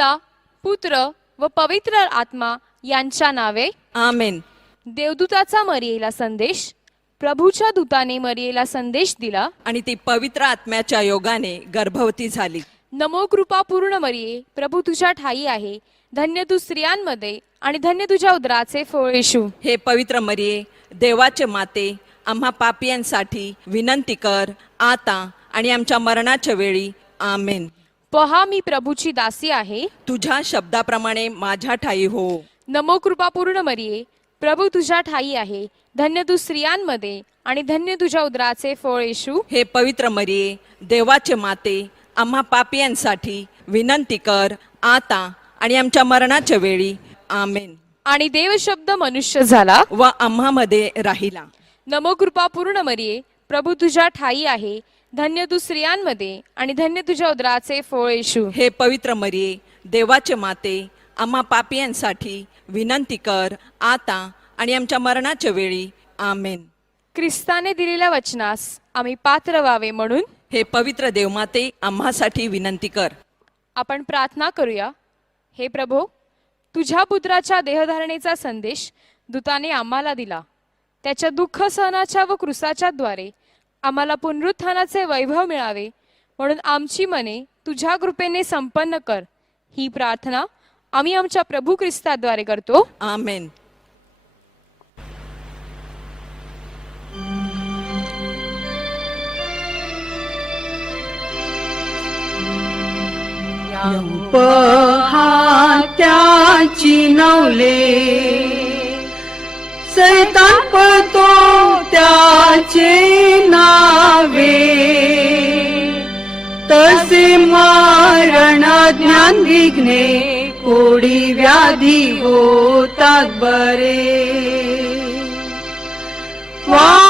पिता पुत्र व पवित्र आत्मा यांच्या नावे आमेन देवदूताचा मरियेला संदेश प्रभूच्या दूताने मरियेला संदेश दिला आणि ती पवित्र आत्म्याच्या योगाने गर्भवती झाली नमो कृपा पूर्ण मरिये प्रभू तुझ्या ठाई आहे धन्य तू स्त्रियांमध्ये आणि धन्य तुझ्या उदराचे फळ येशू हे पवित्र मरिये देवाचे माते आम्हा पापियांसाठी विनंती कर आता आणि आमच्या मरणाच्या वेळी आमेन पहा मी प्रभूची दासी आहे तुझ्या शब्दाप्रमाणे माझ्या ठाई हो नमो कृपा पूर्ण मरिये प्रभू तुझ्या ठाई आहे धन्य तू स्त्रियांमध्ये आणि धन्य तुझ्या उदराचे फळ येशू हे पवित्र मरिये देवाचे माते आम्हा पापियांसाठी विनंती कर आता आणि आमच्या मरणाच्या वेळी आमेन आणि देव शब्द मनुष्य झाला व आम्हामध्ये राहिला नमो कृपा पूर्ण मरिये प्रभू तुझ्या ठाई आहे धन्य तू स्त्रियांमध्ये आणि धन्य तुझ्या उदराचे फळ येशू हे पवित्र मरिये देवाचे माते आम्हा पापियांसाठी विनंती कर आता आणि आमच्या मरणाच्या वेळी आमेन ख्रिस्ताने दिलेल्या वचनास आम्ही पात्र व्हावे म्हणून हे पवित्र देवमाते आम्हासाठी विनंती कर आपण प्रार्थना करूया हे प्रभो तुझ्या पुत्राच्या देहधारणेचा संदेश दूताने आम्हाला दिला त्याच्या दुःख सहनाच्या व क्रुसाच्या द्वारे आम्हाला पुनरुत्थानाचे वैभव मिळावे म्हणून आमची मने तुझ्या कृपेने संपन्न कर ही प्रार्थना आम्ही आमच्या प्रभू ख्रिस्ताद्वारे करतो आमेन त्याची नवले सैतान पळतो त्याचे भावे तसे मारण ज्ञान विघ्ने कोडी व्याधि होता बरे वा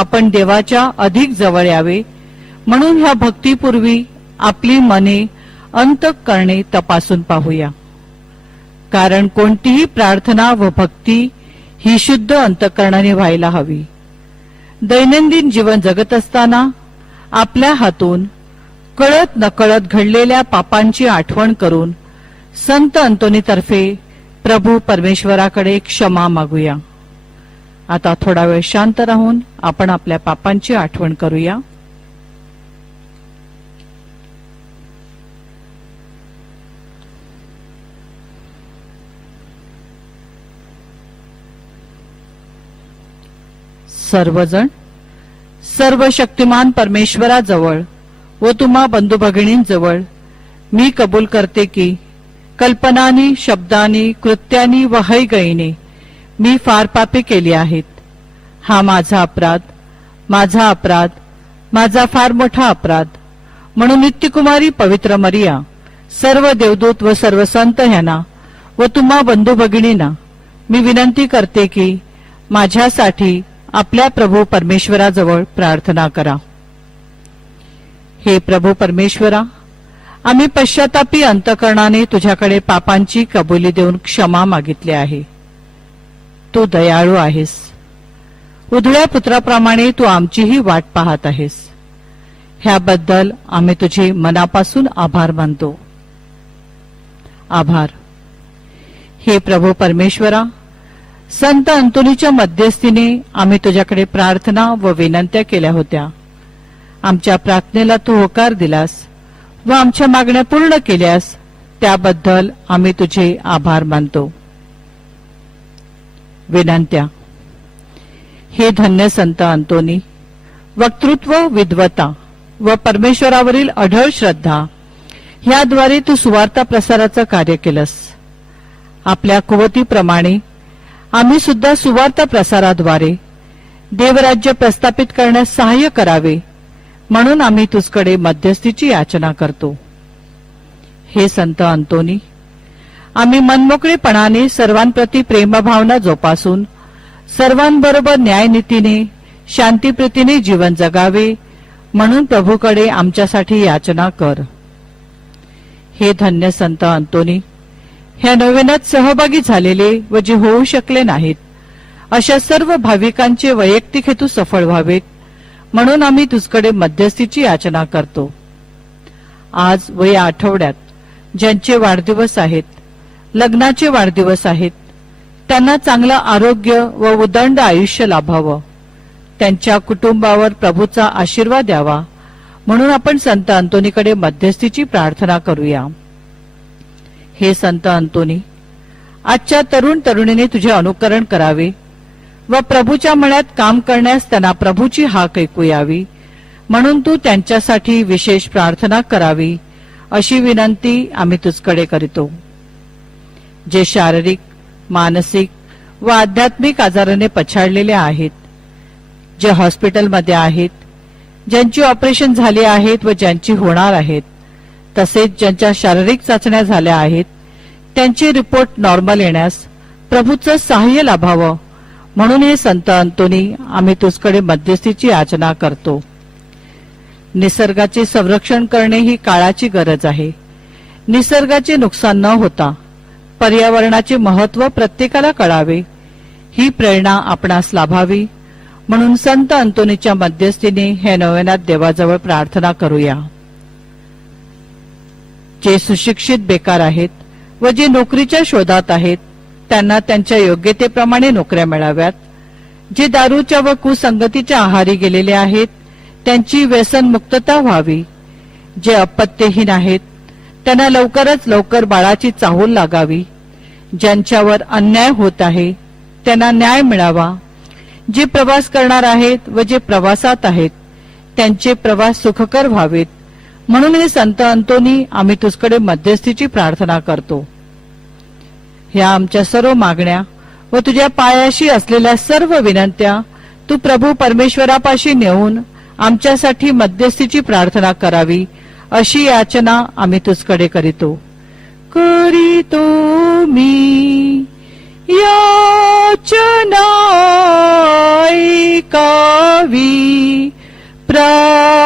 आपण देवाच्या अधिक जवळ यावे म्हणून ह्या भक्तीपूर्वी आपली मने अंत करणे तपासून पाहूया कारण कोणतीही प्रार्थना व भक्ती ही शुद्ध अंतकरणाने व्हायला हवी दैनंदिन जीवन जगत असताना आपल्या हातून कळत नकळत घडलेल्या पापांची आठवण करून संत अंतोनीतर्फे प्रभू परमेश्वराकडे क्षमा मागूया आता थोडा वेळ शांत राहून आपण आपल्या पापांची आठवण करूया सर्वजण सर्व शक्तिमान परमेश्वराजवळ व तुम्हा बंधू भगिनींजवळ मी कबूल करते की कल्पनानी शब्दानी कृत्यानी व हैगईने मी फार पापे केली आहेत हा माझा अपराध माझा अपराध माझा फार मोठा अपराध म्हणून नित्यकुमारी पवित्र मरिया सर्व देवदूत व सर्व संत ह्यांना व तुम्हा बंधू भगिनींना मी विनंती करते की माझ्यासाठी आपल्या प्रभू परमेश्वराजवळ प्रार्थना करा हे प्रभू परमेश्वरा आम्ही पश्चातापी अंतकरणाने तुझ्याकडे पापांची कबुली देऊन क्षमा मागितली आहे तू दयाळू आहेस उधळ्या पुत्राप्रमाणे तू आमचीही वाट पाहत आहेस ह्याबद्दल आम्ही तुझे मनापासून आभार मानतो आभार हे प्रभू परमेश्वरा संत अंतोलीच्या मध्यस्थीने आम्ही तुझ्याकडे प्रार्थना व विनंत्या केल्या होत्या आमच्या प्रार्थनेला तू होकार दिलास व आमच्या मागण्या पूर्ण केल्यास त्याबद्दल आम्ही तुझे आभार मानतो विनंत्या हे धन्य संत अंतोनी वक्तृत्व विद्वता व परमेश्वरावरील अढळ श्रद्धा ह्याद्वारे तू सुवार्ता प्रसाराचं कार्य केलंस आपल्या कुवतीप्रमाणे आम्ही सुद्धा सुवार्ता प्रसाराद्वारे देवराज्य प्रस्थापित करण्यास सहाय्य करावे म्हणून आम्ही तुझकडे मध्यस्थीची याचना करतो हे संत अंतोनी आम्ही मनमोकळेपणाने सर्वांप्रती प्रेमभावना जोपासून सर्वांबरोबर न्यायनीतीने शांतीप्रतीने जीवन जगावे म्हणून प्रभूकडे आमच्यासाठी याचना कर हे धन्य संत अंतोनी ह्या नोवेनात सहभागी झालेले व जे होऊ शकले नाहीत अशा सर्व भाविकांचे वैयक्तिक हेतू सफळ व्हावेत म्हणून आम्ही तुझकडे मध्यस्थीची याचना करतो आज व या आठवड्यात ज्यांचे वाढदिवस आहेत लग्नाचे वाढदिवस आहेत त्यांना चांगलं आरोग्य व उदंड आयुष्य लाभावं त्यांच्या कुटुंबावर प्रभूचा आशीर्वाद द्यावा म्हणून आपण संत अंतोनीकडे मध्यस्थीची प्रार्थना करूया हे संत अंतोनी आजच्या तरुण तरुणीने तुझे अनुकरण करावे व प्रभूच्या मनात काम करण्यास त्यांना प्रभूची हाक ऐकू यावी म्हणून तू त्यांच्यासाठी विशेष प्रार्थना करावी अशी विनंती आम्ही तुझकडे करीतो जे शारीरिक मानसिक व आध्यात्मिक आजाराने पछाडलेले आहेत जे हॉस्पिटलमध्ये आहेत ज्यांची ऑपरेशन झाली आहेत व ज्यांची होणार आहेत तसेच ज्यांच्या शारीरिक चाचण्या झाल्या आहेत त्यांची रिपोर्ट नॉर्मल येण्यास प्रभूचं सहाय्य लाभावं म्हणून हे संत अंतोनी आम्ही तुझकडे मध्यस्थीची याचना करतो निसर्गाचे संरक्षण करणे ही काळाची गरज आहे निसर्गाचे नुकसान न होता पर्यावरणाचे महत्व प्रत्येकाला कळावे ही प्रेरणा आपणास लाभावी म्हणून संत अंतोनीच्या मध्यस्थीने हे नवनाथ देवाजवळ प्रार्थना करूया जे सुशिक्षित बेकार आहेत व जे नोकरीच्या शोधात आहेत त्यांना त्यांच्या योग्यतेप्रमाणे नोकऱ्या मिळाव्यात जे दारूच्या व कुसंगतीच्या आहारी गेलेले आहेत त्यांची व्यसनमुक्तता व्हावी जे अपत्यहीन आहेत त्यांना लवकरच लवकर बाळाची चाहूल लागावी ज्यांच्यावर अन्याय होत आहे त्यांना न्याय मिळावा जे प्रवास करणार आहेत व जे प्रवासात आहेत त्यांचे प्रवास सुखकर व्हावेत म्हणून हे संत अंतोनी आम्ही तुझकडे मध्यस्थीची प्रार्थना करतो ह्या आमच्या सर्व मागण्या व तुझ्या पायाशी असलेल्या सर्व विनंत्या तू प्रभू परमेश्वरापाशी नेऊन आमच्यासाठी मध्यस्थीची प्रार्थना करावी अशी याचना आम्ही तुझकडे करीतो करीतो मी याचना कावी प्रार्थना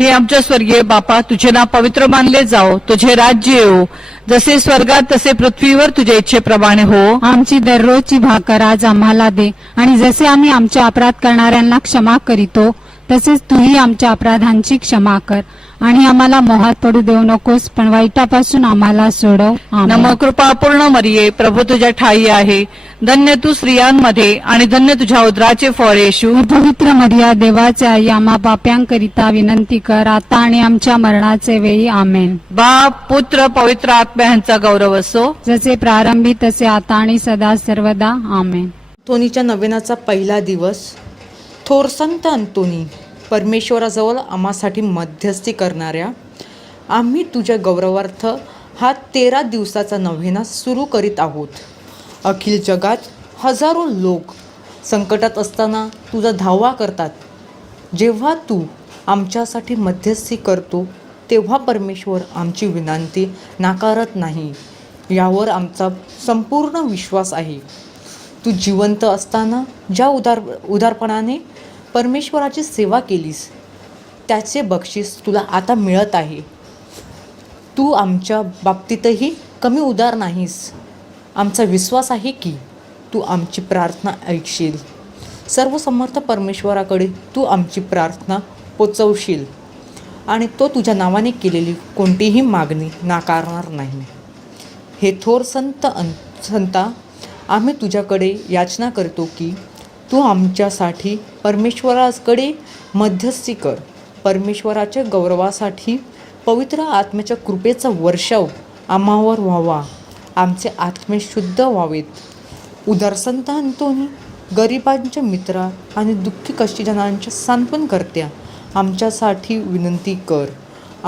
हे आमच्या स्वर्गीय बापा तुझे नाव पवित्र मानले जाओ तुझे राज्य येऊ जसे स्वर्गात तसे पृथ्वीवर तुझ्या इच्छेप्रमाणे हो आमची दररोजची भाकर आज आम्हाला दे आणि जसे आम्ही आमच्या अपराध करणाऱ्यांना क्षमा करीतो तसेच तूही आमच्या अपराधांची क्षमा कर आणि आम्हाला मोहात पडू देऊ नकोस पण वाईटापासून आम्हाला सोडव नमकृपा पूर्ण मरिये प्रभू तुझ्या ठाई आहे धन्य तू स्त्रियांमध्ये आणि धन्य तुझ्या उदराचे फळ येशू पवित्र मरिया देवाचे आई आम्हा पाप्यांकरिता विनंती कर आता आणि आमच्या मरणाचे वेळी आमेन बाप पुत्र पवित्र आत्म्यांचा गौरव असो जसे प्रारंभी तसे आता आणि सदा सर्वदा आमेन तोनीच्या नवीनाचा पहिला दिवस थोर संत अंतुनी परमेश्वराजवळ आम्हासाठी मध्यस्थी करणाऱ्या आम्ही तुझ्या गौरवार्थ हा तेरा दिवसाचा नव्हेना सुरू करीत आहोत अखिल जगात हजारो लोक संकटात असताना तुझा धावा करतात जेव्हा तू आमच्यासाठी मध्यस्थी करतो तेव्हा परमेश्वर आमची विनंती नाकारत नाही यावर आमचा संपूर्ण विश्वास आहे तू जिवंत असताना ज्या उदार उदारपणाने परमेश्वराची सेवा केलीस त्याचे बक्षीस तुला आता मिळत आहे तू आमच्या बाबतीतही कमी उदार नाहीस आमचा विश्वास आहे की तू आमची प्रार्थना ऐकशील सर्वसमर्थ परमेश्वराकडे तू आमची प्रार्थना पोचवशील आणि तो तुझ्या नावाने केलेली कोणतीही मागणी नाकारणार नाही हे थोर संत अं संता आम्ही तुझ्याकडे याचना करतो की तू आमच्यासाठी परमेश्वराकडे मध्यस्थी कर परमेश्वराच्या गौरवासाठी पवित्र आत्म्याच्या कृपेचा वर्षव आम्हावर व्हावा आमचे आत्मे शुद्ध व्हावेत उदारसंत अंतोनी गरिबांच्या मित्रा आणि दुःखी कष्टीजनांचे सांत्वन करत्या आमच्यासाठी विनंती कर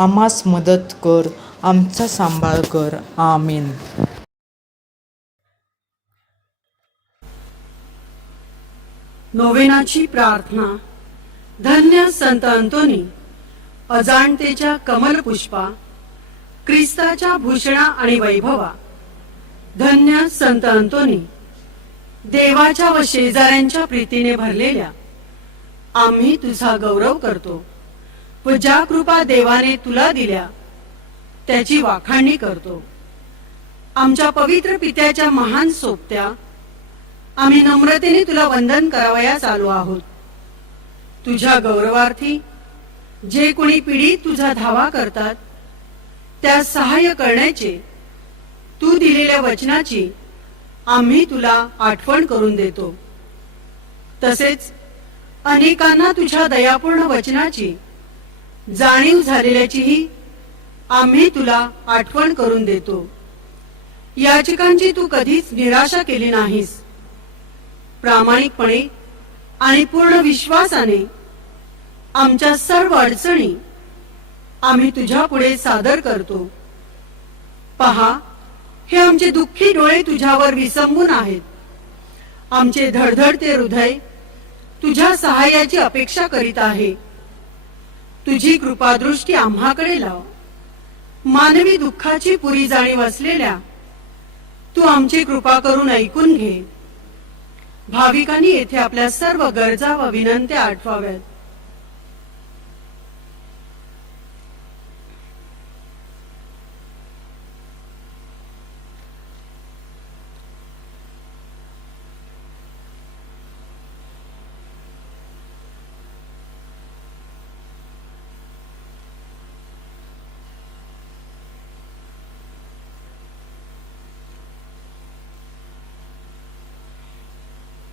आम्हास मदत कर आमचा सांभाळ कर आमेन नोवेनाची प्रार्थना धन्य संत अंतोनी अजाणतेच्या पुष्पा क्रिस्ताच्या भूषणा आणि वैभवा धन्य संत अंतोनी देवाच्या व शेजाऱ्यांच्या प्रीतीने भरलेल्या आम्ही तुझा गौरव करतो व ज्या कृपा देवाने तुला दिल्या त्याची वाखाणणी करतो आमच्या पवित्र पित्याच्या महान सोपत्या आम्ही नम्रतेने तुला वंदन करावयास आलो आहोत तुझ्या गौरवार्थी जे कोणी पिढी तुझा धावा करतात त्या सहाय्य करण्याचे तू दिलेल्या वचनाची आम्ही तुला आठवण करून देतो तसेच अनेकांना तुझ्या दयापूर्ण वचनाची जाणीव झालेल्याचीही आम्ही तुला आठवण करून देतो याचिकांची तू कधीच निराशा केली नाहीस प्रामाणिकपणे आणि पूर्ण विश्वासाने आमच्या सर्व अडचणी आम्ही तुझ्या पुढे सादर करतो पहा हे आमचे दुःखी डोळे तुझ्यावर विसंबून आहेत आमचे धडधडते हृदय तुझ्या सहाय्याची अपेक्षा करीत आहे तुझी कृपादृष्टी आम्हाकडे लाव मानवी दुःखाची पुरी जाणीव असलेल्या तू आमची कृपा करून ऐकून घे भाविकांनी येथे आपल्या सर्व गरजा व विनंत्या आठवाव्यात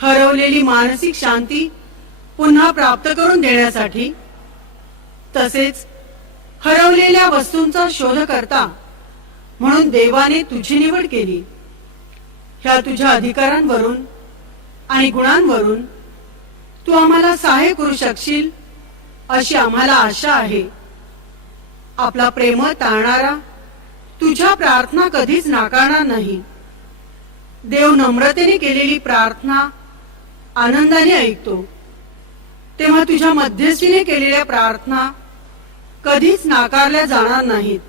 हरवलेली मानसिक शांती पुन्हा प्राप्त करून देण्यासाठी तसेच हरवलेल्या वस्तूंचा शोध करता म्हणून देवाने तुझी निवड केली ह्या तुझ्या अधिकारांवरून आणि गुणांवरून तू आम्हाला सहाय्य करू शकशील अशी आम्हाला आशा आहे आपला प्रेम ताळणारा तुझ्या प्रार्थना कधीच नाकारणार नाही देव नम्रतेने केलेली प्रार्थना आनंदाने ऐकतो तेव्हा तुझ्या मध्यस्थीने केलेल्या प्रार्थना कधीच नाकारल्या जाणार नाहीत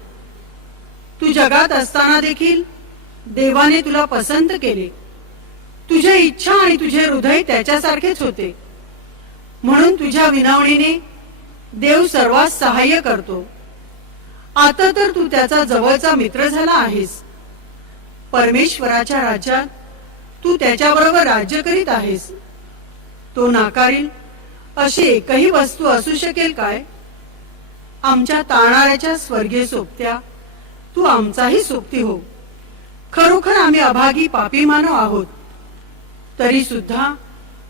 तू जगात असताना देखील देवाने तुला पसंत केले तुझे इच्छा आणि तुझे हृदय त्याच्यासारखेच होते म्हणून तुझ्या विनावणीने देव सर्वात सहाय्य करतो आता तर तू त्याचा जवळचा मित्र झाला आहेस परमेश्वराच्या राज्यात तू त्याच्याबरोबर राज्य करीत आहेस तो नाकारील अशी एकही वस्तू असू शकेल काय आमच्या ताणाऱ्याच्या स्वर्गीय सोपत्या तू आमचाही सोप्ती हो खरोखर आम्ही अभागी पापी मानव आहोत तरी सुद्धा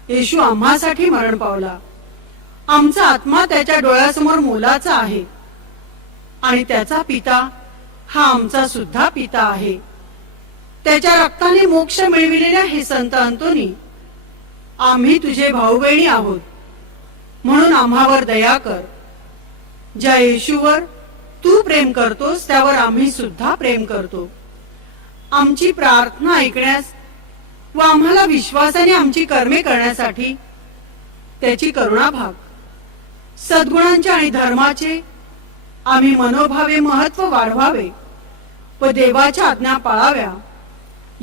येशू आम्हासाठी मरण पावला आमचा आत्मा त्याच्या डोळ्यासमोर मोलाचा आहे आणि त्याचा पिता हा आमचा सुद्धा पिता आहे त्याच्या रक्ताने मोक्ष मिळविलेल्या हे संत अंतोनी आम्ही तुझे भाऊ बहिणी आहोत म्हणून आम्हावर दया कर ज्या येशूवर तू प्रेम करतोस त्यावर आम्ही सुद्धा प्रेम करतो आमची प्रार्थना ऐकण्यास व आम्हाला विश्वासाने आमची कर्मे करण्यासाठी त्याची करुणा भाग सद्गुणांचे आणि धर्माचे आम्ही मनोभावे महत्व वाढवावे व देवाच्या आज्ञा पाळाव्या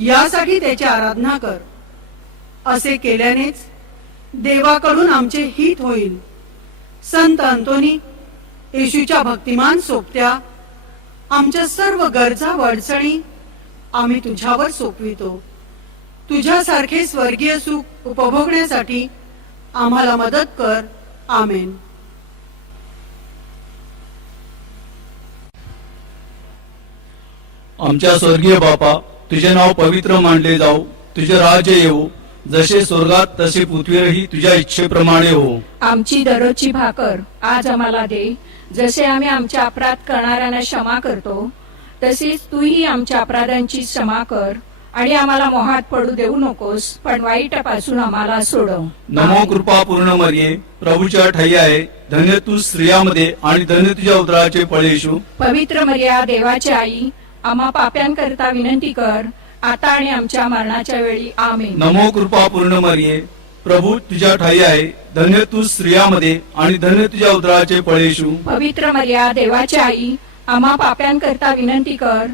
यासाठी त्याची आराधना कर असे केल्यानेच देवाकडून आमचे हित होईल संत अंतोनी येशूच्या भक्तिमान सोपत्या आमच्या सर्व गरजा अडचणी आम्ही तुझ्यावर सोपवितो तुझ्यासारखे स्वर्गीय सुख उपभोगण्यासाठी आम्हाला मदत कर आमेन आमच्या स्वर्गीय बापा तुझे नाव पवित्र मानले जाऊ तुझे राज्य येऊ जसे स्वर्गात तसे पृथ्वीवरही तुझ्या इच्छेप्रमाणे हो आमची दररोजची भाकर आज आम्हाला दे जसे आम्ही आमच्या अपराध करणाऱ्यांना क्षमा करतो तसेच तूही आमच्या अपराधांची क्षमा कर आणि आम्हाला मोहात पडू देऊ नकोस पण वाईटापासून आम्हाला सोडव नमो कृपा पूर्ण मरिये प्रभूच्या ठाई आहे धन्य तू स्त्रियामध्ये आणि धन्य तुझ्या उदराचे पळेशू पवित्र मर्या देवाची आई आम्हा पाप्यांकरता विनंती कर आता आणि आमच्या मरणाच्या वेळी आम्ही नमो कृपा पूर्ण मरिये प्रभू तुझ्या ठाई आहे धन्य तू स्त्रियामध्ये आणि धन्य तुझ्या उदराचे पळेशू पवित्र मर्या देवाची आई आम्हा पाप्यांकरता विनंती कर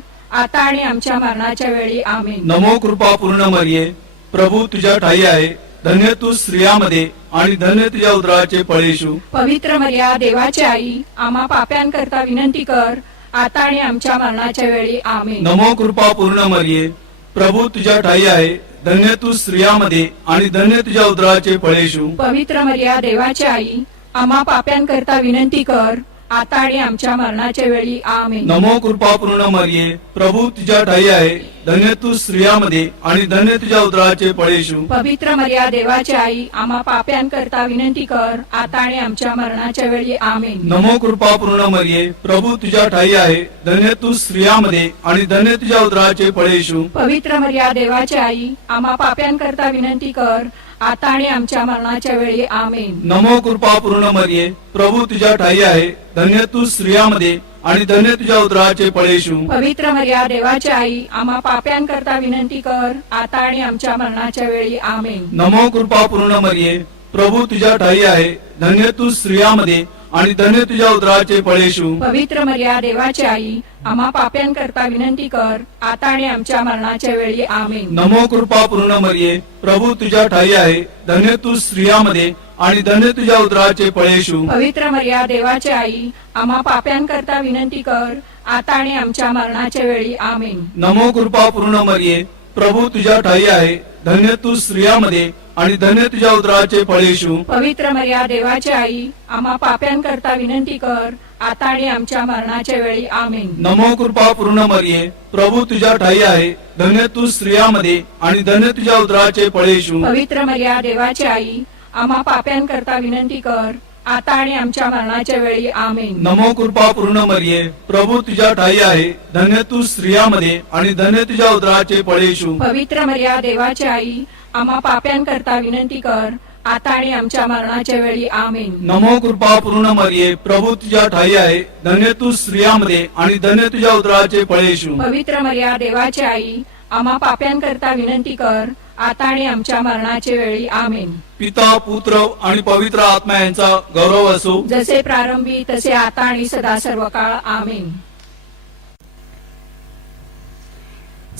आता आणि आमच्या मरणाच्या वेळी आम्ही नमो कृपा पूर्ण मरिये प्रभू तुझ्या ठाई आहे धन्य तू स्त्रियामध्ये आणि धन्य तुझ्या उदराचे पळेशू पवित्र मर्या देवाची आई आम्हा पाप्यांकरता विनंती कर आता आणि आमच्या मरणाच्या वेळी आम्ही नमो कृपा पूर्ण मरिये प्रभू तुझ्या ठाई आहे धन्य तू स्त्रियामध्ये आणि धन्य तुझ्या उदराचे फळेशू पवित्र मर्या देवाची आई आम्हा पाप्यांकरता विनंती कर आता आणि आमच्या मरणाच्या वेळी आम्ही नमो कृपा पूर्ण मरिये प्रभू तुझ्या ठाई आहे धन्य तू स्त्रियामध्ये आणि धन्य तुझ्या उदराचे पळेशू पवित्र मर्या देवाचे आई आम्हा पाप्यांकरता विनंती कर आता आणि आमच्या मरणाच्या वेळी आम्ही नमो कृपा पूर्ण मरिये प्रभू तुझ्या ठाई आहे धन्य तू स्त्रियामध्ये आणि धन्य तुझ्या उदराचे पळेशू पवित्र मर्या देवाचे आई आम्हा पाप्यांकरता विनंती कर आता आणि आमच्या मरणाच्या वेळी आम्ही नमो कृपा पूर्ण मरिये प्रभू तुझ्या ठाई आहे धन्य तू स्त्रियामध्ये आणि धन्य तुझ्या उदराचे पळेशू पवित्र मर्या देवाच्या आई आम्हा पाप्यांकरता विनंती कर आता आणि आमच्या मरणाच्या वेळी आम्ही नमो कृपा पूर्ण मरिये प्रभू तुझ्या ठाई आहे धन्य तू स्त्रियामध्ये आणि धन्य तुझ्या उदराचे फळेशू पवित्र मर्या देवाची आई आम्हा पाप्यांकरता विनंती कर आता आणि आमच्या मरणाच्या वेळी आम्ही नमो कृपा पूर्ण मरिये प्रभू तुझ्या ठाई आहे धन्य तू स्त्रियामध्ये आणि धन्य तुझ्या उदराचे फळेशू पवित्र मर्या देवाची आई आम्हा पाप्यांकरता विनंती कर आता आणि आमच्या मरणाच्या वेळी आम्ही नमो कृपा पूर्ण मरिये प्रभू तुझ्या ठाई आहे धन्य तू स्त्रियामध्ये आणि धन्य तुझ्या उदराचे फळेशू पवित्र मर्या देवाचे आई आम्हा पाप्यांकरता विनंती कर आता आणि आमच्या मरणाच्या वेळी आम्ही नमो कृपा पूर्ण मरिये प्रभू तुझ्या ठाई आहे धन्य तू स्त्रियामध्ये आणि धन्य तुझ्या उदराचे फळेशू पवित्र मर्या देवाचे आई आम्हा पाप्यांकरता विनंती कर आता आणि आमच्या मरणाच्या वेळी आम्ही नमो कृपा पूर्ण मरिये प्रभू तुझ्या ठाई आहे धन्य तू स्त्रियामध्ये आणि धन्य तुझ्या उदराचे पळेशू पवित्र मर्या देवाची आई आम्हा पाप्यांकरता विनंती कर आता आणि आमच्या मरणाच्या वेळी आम्ही नमो कृपा पूर्ण मरिये प्रभू तुझ्या ठाई आहे धन्य तू स्त्रियामध्ये आणि धन्य तुझ्या उदराचे पळेशू पवित्र मर्या देवाची आई आम्हा पाप्यांकरता विनंती कर आता आणि आमच्या मरणाचे वेळी आमेन पिता पुत्र आणि पवित्र आत्मा यांचा गौरव असो जसे प्रारंभी तसे आता आणि सदा सर्व काळ आमेन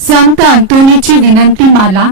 संत अंतुनीची विनंती माला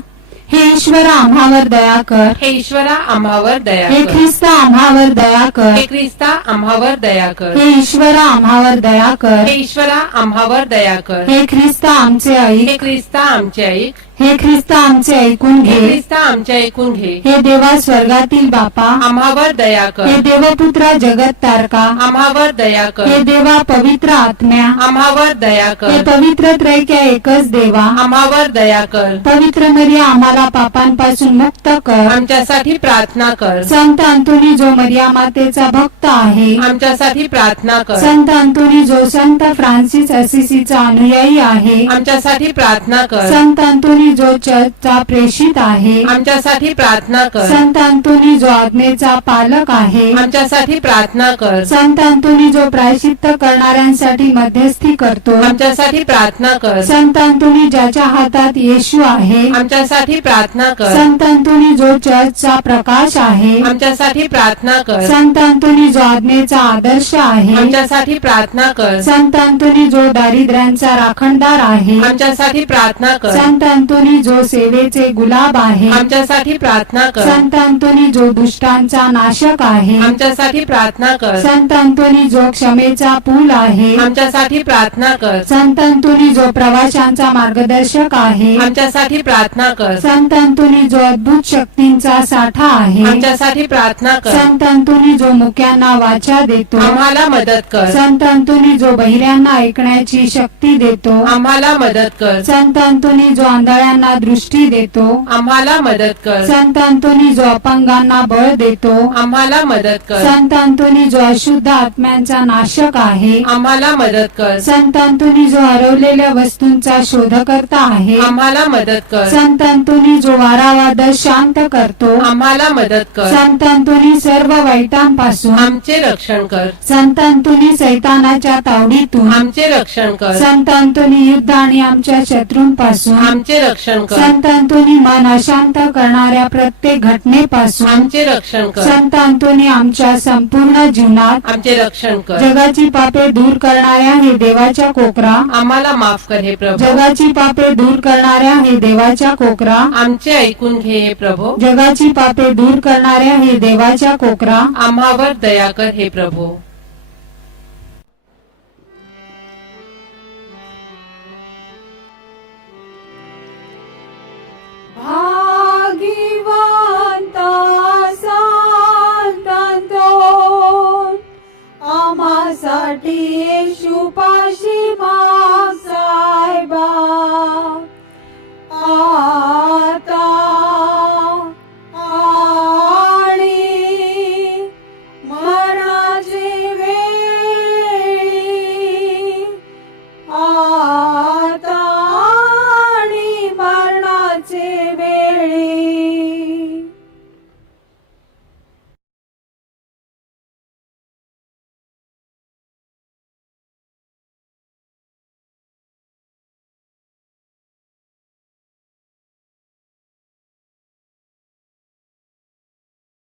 हे ईश्वर आम्हावर दया कर हे ईश्वर आम्हावर दया हे कर ख्रिस्त आम्हावर दया कर हे ख्रिस्ता आम्हावर दया कर हे ईश्वर आम्हावर दया कर हे ईश्वर आम्हावर दया कर हे ख्रिस्त आमचे आई हे ख्रिस्ता आमचे आई हे ख्रिस्त आमचे ऐकून घे ख्रिस्त आमचे ऐकून घे हे देवा स्वर्गातील बापा आम्हावर दया कर हे देवपुत्रा जगत तारका आम्हावर दया कर हे देवा पवित्र आत्म्या आम्हावर दया कर हे पवित्र त्रैक्या एकच देवा आम्हावर दया कर पवित्र मर्या आम्हाला पापांपासून मुक्त कर आमच्यासाठी प्रार्थना कर संत अंतोनी जो मर्या मातेचा भक्त आहे आमच्यासाठी प्रार्थना कर संत अंतोनी जो संत फ्रान्सिस असिसीचा अनुयायी आहे आमच्यासाठी प्रार्थना कर संत अंतोनी अंतोनी जो चर्चचा प्रेषित आहे आमच्यासाठी प्रार्थना कर संत अंतोनी जो आज्ञेचा पालक आहे आमच्यासाठी प्रार्थना कर संत अंतोनी जो प्रायश्चित्त करणाऱ्यांसाठी मध्यस्थी करतो आमच्यासाठी प्रार्थना कर संत अंतोनी ज्याच्या हातात येशू आहे आमच्यासाठी प्रार्थना कर संत अंतोनी जो चर्चचा प्रकाश आहे आमच्यासाठी प्रार्थना कर संत अंतोनी जो आज्ञेचा आदर्श आहे आमच्यासाठी प्रार्थना कर संत अंतोनी जो दारिद्र्यांचा राखणदार आहे आमच्यासाठी प्रार्थना कर संत अंतोनी जो सेवेचे गुलाब आहे आमच्यासाठी प्रार्थना कर संत अंतोनी जो दुष्टांचा नाशक आहे आमच्यासाठी प्रार्थना कर संत अंतोनी जो क्षमेचा पूल आहे आमच्यासाठी प्रार्थना कर संत अंतोनी जो प्रवाशांचा मार्गदर्शक आहे आमच्यासाठी प्रार्थना कर संत अंतोनी जो अद्भुत शक्तींचा साठा आहे आमच्यासाठी प्रार्थना कर संत अंतोनी जो मुक्यांना वाचा देतो आम्हाला मदत कर संत अंतोनी जो बहिर्यांना ऐकण्याची शक्ती देतो आम्हाला मदत कर संत अंतोनी जो आंधळा सगळ्यांना दृष्टी देतो आम्हाला मदत कर संत अंतोनी जो अपंगांना बळ देतो आम्हाला मदत कर संत अंतोनी जो अशुद्ध आत्म्यांचा नाशक आहे आम्हाला मदत कर संत अंतोनी जो हरवलेल्या वस्तूंचा शोधकर्ता आहे आम्हाला मदत कर संत अंतोनी जो वारावाद शांत करतो आम्हाला मदत कर संत अंतोनी सर्व वाईटांपासून आमचे रक्षण कर संत अंतोनी सैतानाच्या तावडीतून आमचे रक्षण कर संत अंतोनी युद्ध आणि आमच्या शत्रूंपासून आमचे रक्षण रक्षण कर अंतोनी मन अशांत करणाऱ्या प्रत्येक घटनेपासून आमचे रक्षण कर अंतोनी आमच्या संपूर्ण जीवनात आमचे रक्षण कर जगाची पापे दूर करणाऱ्या हे देवाच्या कोकरा आम्हाला माफ कर हे प्रभू जगाची पापे दूर करणाऱ्या हे देवाच्या कोकरा आमचे ऐकून घे हे प्रभू जगाची पापे दूर करणाऱ्या हे देवाच्या कोकरा आम्हावर दया कर हे प्रभू भागीवांता सांतांतो आम्हासाठी शुभ